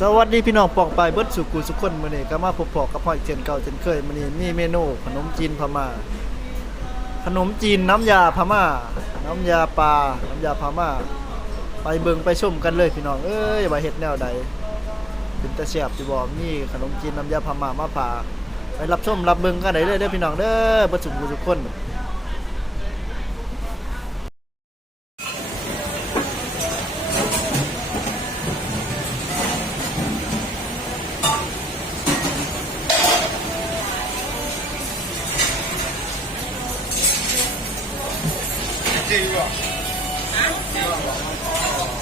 สวัสดีพี่น้องปอกไปเบิ้ลสุกูสุคนมาเนี้ก็มาพบพอกับพ่ออีกเช่นเก่าเช่นเคยมาเนี่ยนี่เมนูขนมจีนพม่าขนมจีนน้ำยาพม่าน้ำยาปลาน้ำยาพม่าไปเบิ้งไปชุ่มกันเลยพี่น้องเอ้ยใบเห็ดแนวใดเป็นตะเสียบจีบอมนี่ขนมจีนน้ำยาพม่ามาผ่าไปรับชุ่มรับเบิ้งกันไหนเลยเด้อพี่น้องเด้อเบิ้ลสุกูสุคน这个啊，这个。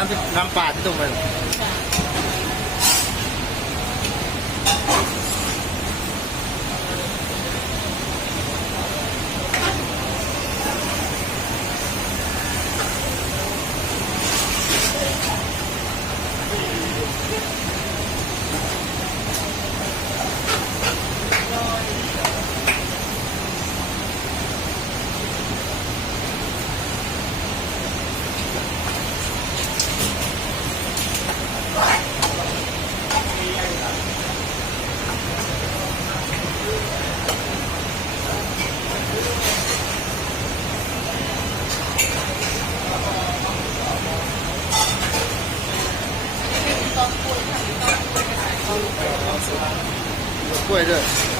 ้ำน้ำปลาที่ตรงไป怪人。對對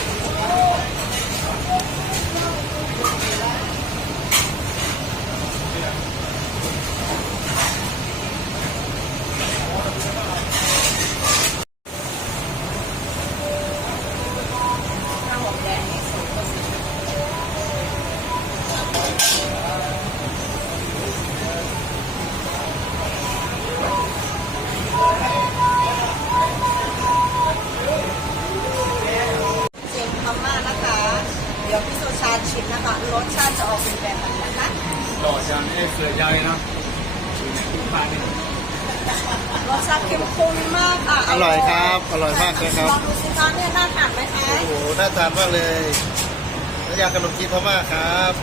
ี๋ยวพี่สุชาติชิมนะคะรสชาติจะออกเป็นแบบนั้นนะต่อจากนี้เสือใหญ่นะ รสชาติเข้มข้นมากอ่ะอร่อยครับ อร่อยมากเลยครับลองดูสิคะเนี่ยน่าทานไหมคะโอ้โห น่าทานมากเลยแล้วอยากขนมจีนเขามากครับ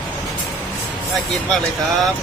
น่ากินมากเลยครับ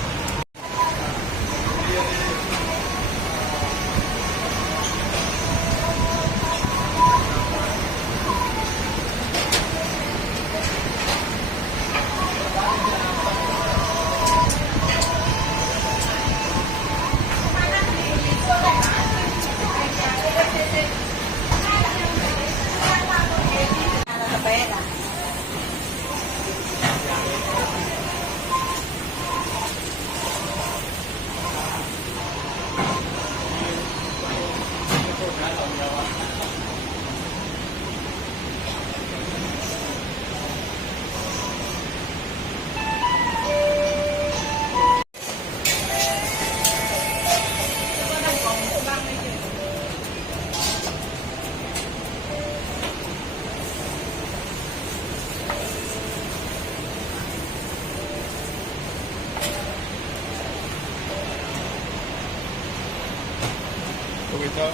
Kita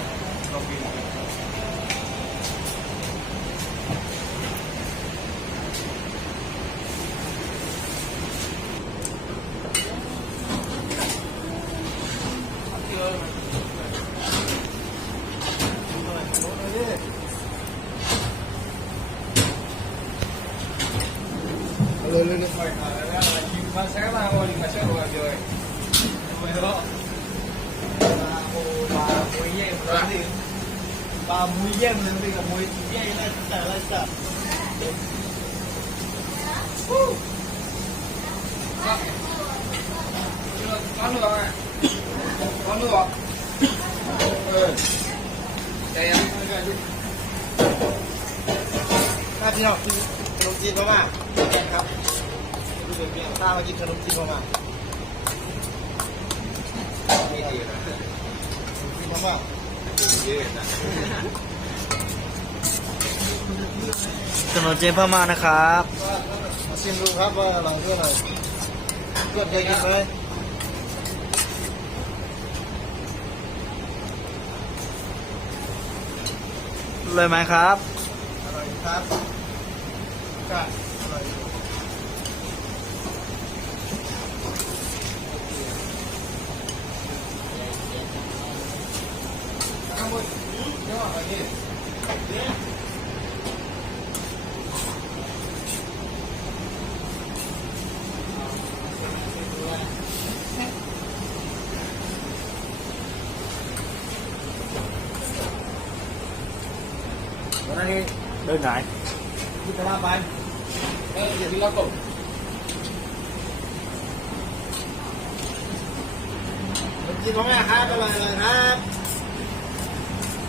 no, Kita no, no, no. ปลามุยเยี่ยมเลยพีกับมุยเยี่ยมไรสักไรสักฮู้ฮู้ฮู้ฮู้ฮู้ฮู้ฮูู้้ฮู้ฮู้ฮูู้้ฮู้ฮู้ฮู้ฮู้ฮู้ฮู้ฮูู้้ฮู้ฮู้ฮู้ฮู้ฮู้ฮู้ฮู้ฮู้ฮู้ฮู้ฮู้ฮู้ฮู้ฮู้ฮููููููููููููููููููููููููููููููููููููู้้้้้้้้้้้้้้้้้้้้้้้้้้้้้้้้้้้้มถนนเจมพมานะครับชิมดูครับว่าเราเพื่ออะไร เพื่อใจกินไหมเลยไหมครับอร่อยครับก็อร่อย đơn giản như thế nào anh đây là đi lao công nó chỉ có hai ba lần hai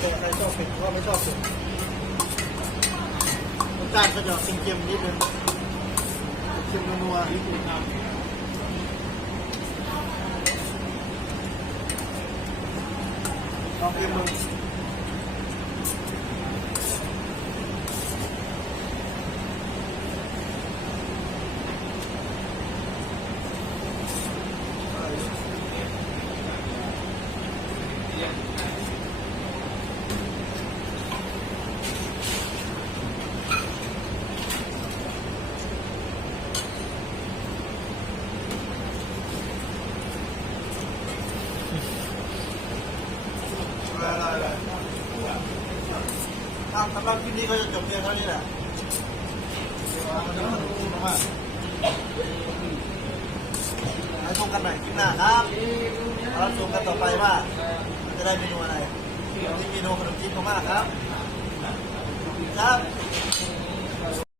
เจอใครชอบเผ็ดก็ไม่ชอบเผ็ดรสชาติก็จะเค็มๆนิดนึงเค็มนัวนิดนึงครับลองเอ็มดูทำสำหรับที่นี้ก็จะจบเพียงเท่านี้แหละมาชมกันใหม่คลิปหน้าครับมาชมกันต่อไปว่า จะได้เมนูอะไร ที่มีโนขนมจีนมากครับครับ